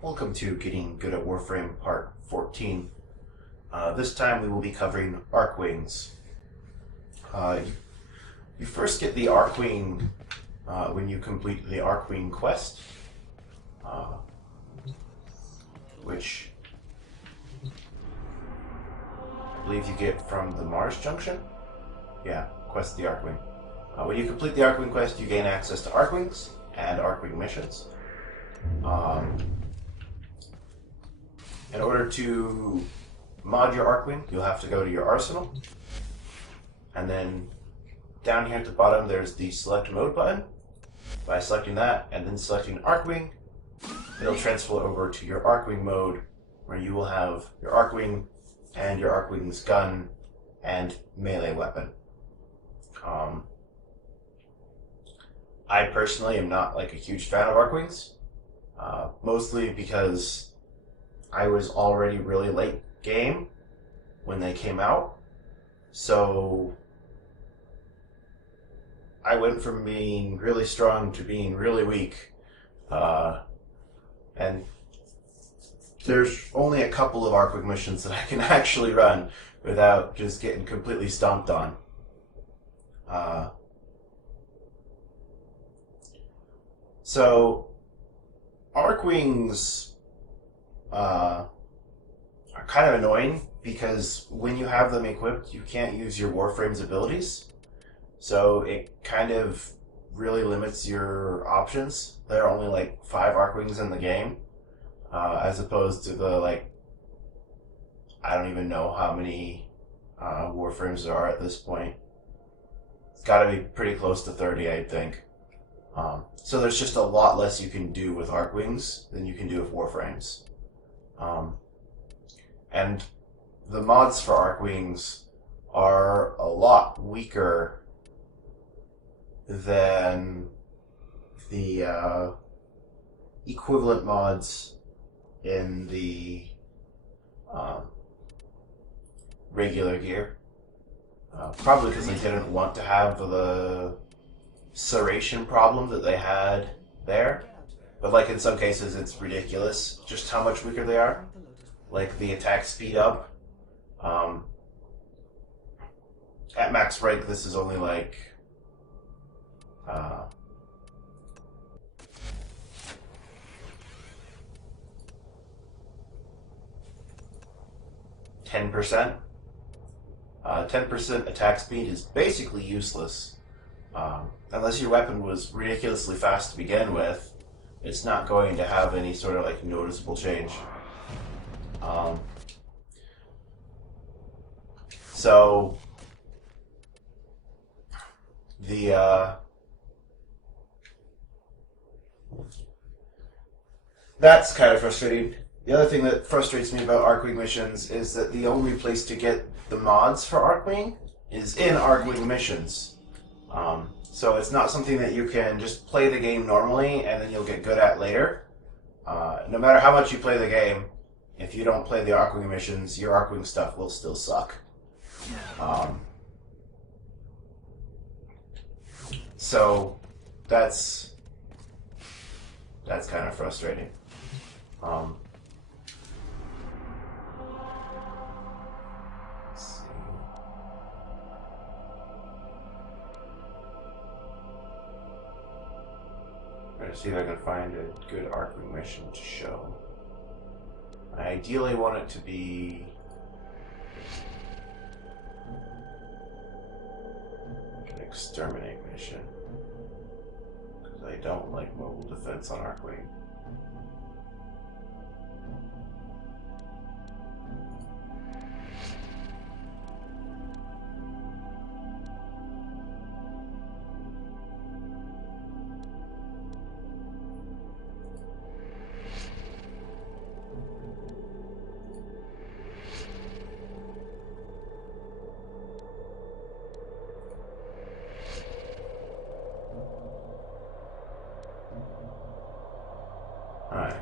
Welcome to Getting Good at Warframe Part 14. This time we will be covering Archwings. You first get the Archwing when you complete the Archwing quest, which I believe you get from the Mars Junction. Yeah, quest the Archwing. When you complete the Archwing quest, you gain access to Archwings and Archwing missions. In order to mod your Archwing, you'll have to go to your arsenal, and then down here at the bottom there's the select mode button. By selecting that and then selecting Archwing, it'll transfer over to your Archwing mode, where you will have your Archwing and your Archwing's gun and melee weapon. I personally am not like a huge fan of Archwings, mostly because I was already really late game when they came out, so I went from being really strong to being really weak, and there's only a couple of Archwing missions that I can actually run without just getting completely stomped on. So Archwings are kind of annoying because when you have them equipped, you can't use your Warframe's abilities. So it kind of really limits your options. There are only like 5 Archwings in the game, as opposed to the I don't even know how many Warframes there are at this point. It's got to be pretty close to 30, I think. So there's just a lot less you can do with Archwings than you can do with Warframes. And the mods for Archwings are a lot weaker than the equivalent mods in the regular gear. Probably because they didn't want to have the serration problem that they had there. But like in some cases it's ridiculous just how much weaker they are. Like the attack speed up. At max rank this is only like 10%. 10% attack speed is basically useless. Unless your weapon was ridiculously fast to begin with, it's not going to have any sort of like noticeable change. So that's kind of frustrating. The other thing that frustrates me about Archwing missions is that the only place to get the mods for Archwing is in Archwing missions. So it's not something that you can just play the game normally and then you'll get good at later. No matter how much you play the game, if you don't play the Archwing missions, your Archwing stuff will still suck. So that's kind of frustrating. Let's see. I'm gonna see if I can find a good Archwing mission to show. I ideally want it to be an exterminate mission, because I don't like mobile defense on Archwing. Alright.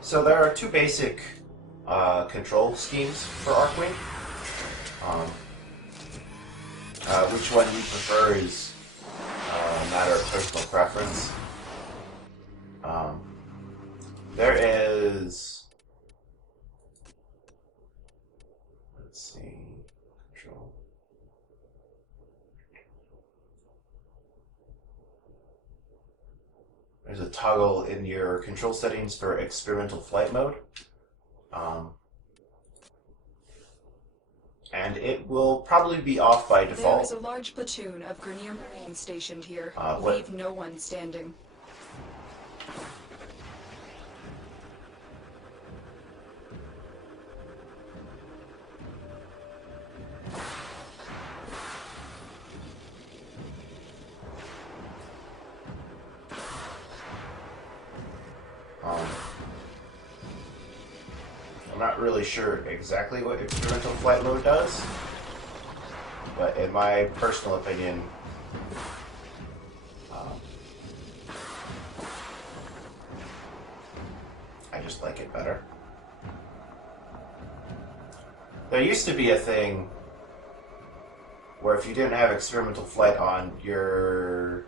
So there are two basic control schemes for Archwing. Um, which one you prefer is a matter of personal preference. There is... Let's see... Control... There's a toggle in your control settings for experimental flight mode. And it will probably be off by default. There is a large platoon of Grenier Marines stationed here. Leave no one standing. I'm not really sure exactly what experimental flight mode does, but in my personal opinion, I just like it better. There used to be a thing where if you didn't have experimental flight on, your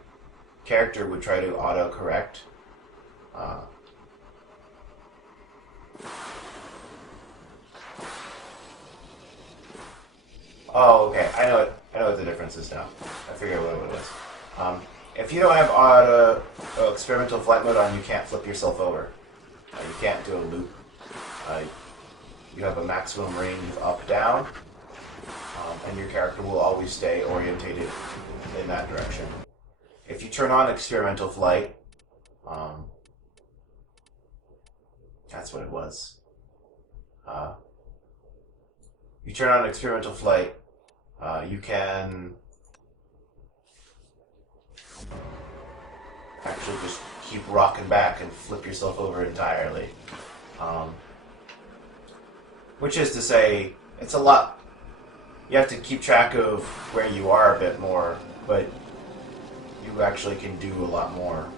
character would try to auto-correct. Oh, okay. I know what the difference is now. I figured out what it was. If you don't have experimental flight mode on, you can't flip yourself over. You can't do a loop. You have a maximum range of up-down, and your character will always stay orientated in that direction. If you turn on experimental flight, that's what it was. You turn on experimental flight, you can actually just keep rocking back and flip yourself over entirely. Which is to say, it's a lot. You have to keep track of where you are a bit more, but you actually can do a lot more.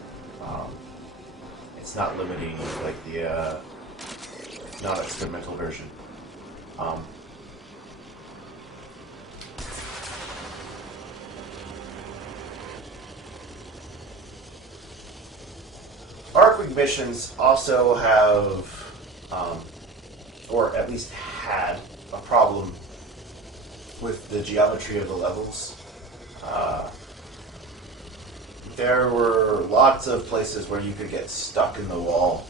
It's not limiting like the non-experimental version. Archwing missions also have, or at least had, a problem with the geometry of the levels. There were lots of places where you could get stuck in the wall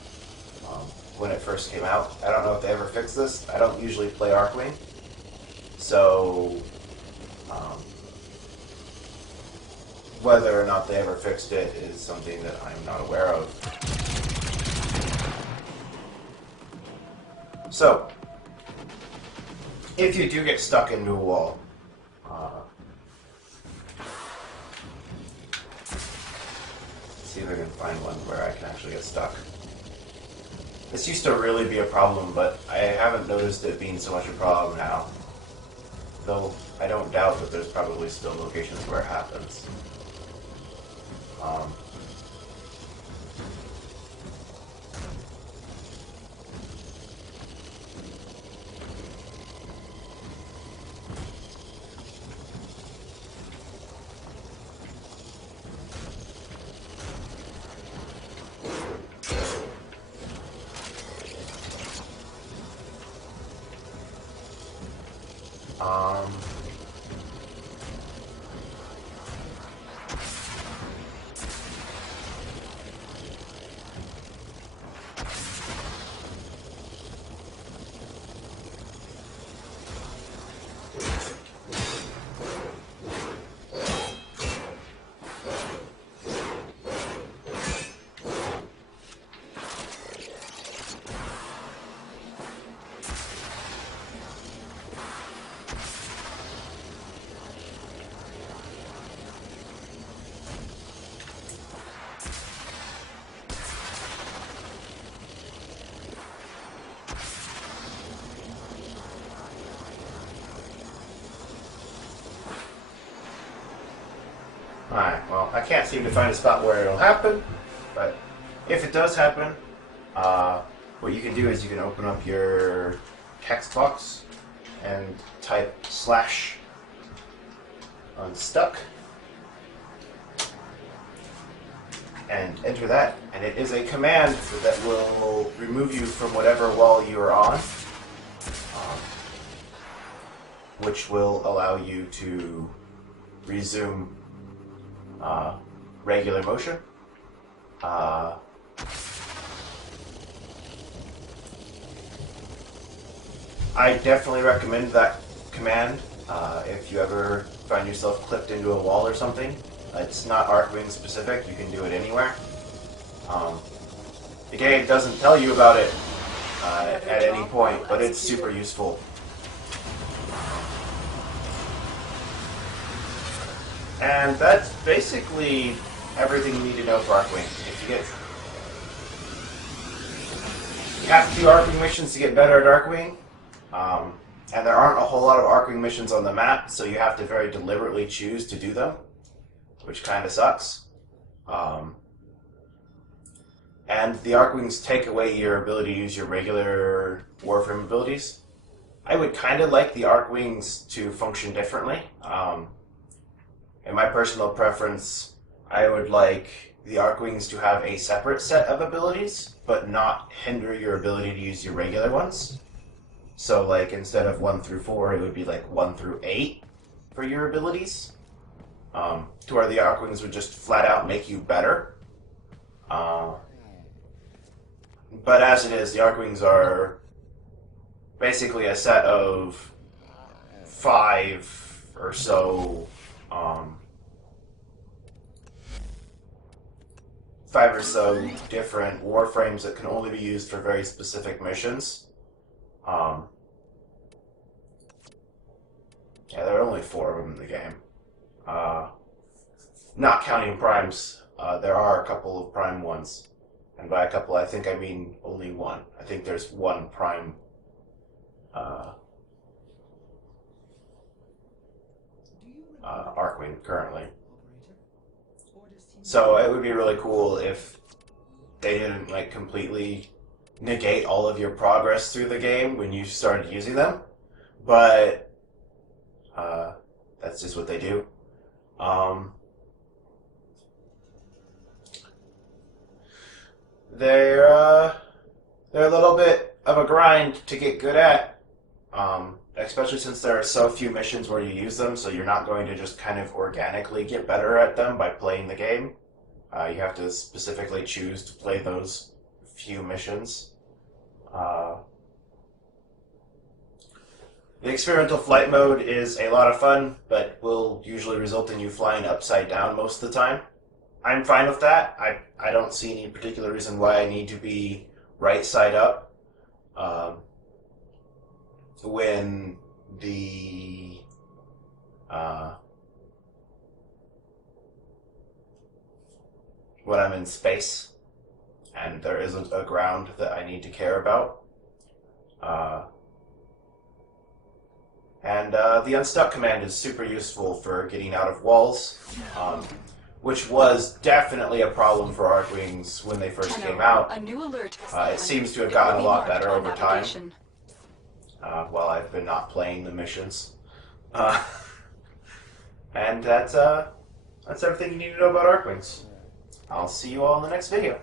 when it first came out. I don't know if they ever fixed this. I don't usually play Archwing, so whether or not they ever fixed it is something that I'm not aware of. So, if you do get stuck into a wall, let's see if I can find one where I can actually get stuck. This used to really be a problem, but I haven't noticed it being so much a problem now. Though I don't doubt that there's probably still locations where it happens. Alright, well, I can't seem to find a spot where it'll happen, but if it does happen, what you can do is you can open up your text box and type /unstuck and enter that, and it is a command that will remove you from whatever wall you are on, which will allow you to resume regular motion. I definitely recommend that command if you ever find yourself clipped into a wall or something. It's not Archwing specific, you can do it anywhere. The game doesn't tell you about it at any point, but it's super useful. And that's basically everything you need to know for Archwing. You have to do Archwing missions to get better at Archwing. And there aren't a whole lot of Archwing missions on the map, so you have to very deliberately choose to do them, which kind of sucks. And the Archwings take away your ability to use your regular Warframe abilities. I would kind of like the Archwings to function differently. In my personal preference, I would like the Archwings to have a separate set of abilities, but not hinder your ability to use your regular ones. So, like, instead of 1 through 4, it would be like 1 through 8 for your abilities. To where the Archwings would just flat out make you better. But as it is, the Archwings are basically a set of 5 or so, 5 or so different Warframes that can only be used for very specific missions. Yeah, there are only 4 of them in the game. Not counting primes, there are a couple of prime ones. And by a couple, I think I mean only one. I think there's one prime Archwing currently. So it would be really cool if they didn't like completely negate all of your progress through the game when you started using them. But that's just what they do. They're a little bit of a grind to get good at, especially since there are so few missions where you use them, so you're not going to just kind of organically get better at them by playing the game. You have to specifically choose to play those few missions. The experimental flight mode is a lot of fun, but will usually result in you flying upside down most of the time. I'm fine with that. I don't see any particular reason why I need to be right side up when when I'm in space and there isn't a ground that I need to care about. And the unstuck command is super useful for getting out of walls, which was definitely a problem for Archwings when they first came out. A new alert. It seems to have gotten a lot better over time, while I've been not playing the missions. And that's everything you need to know about Archwings. I'll see you all in the next video.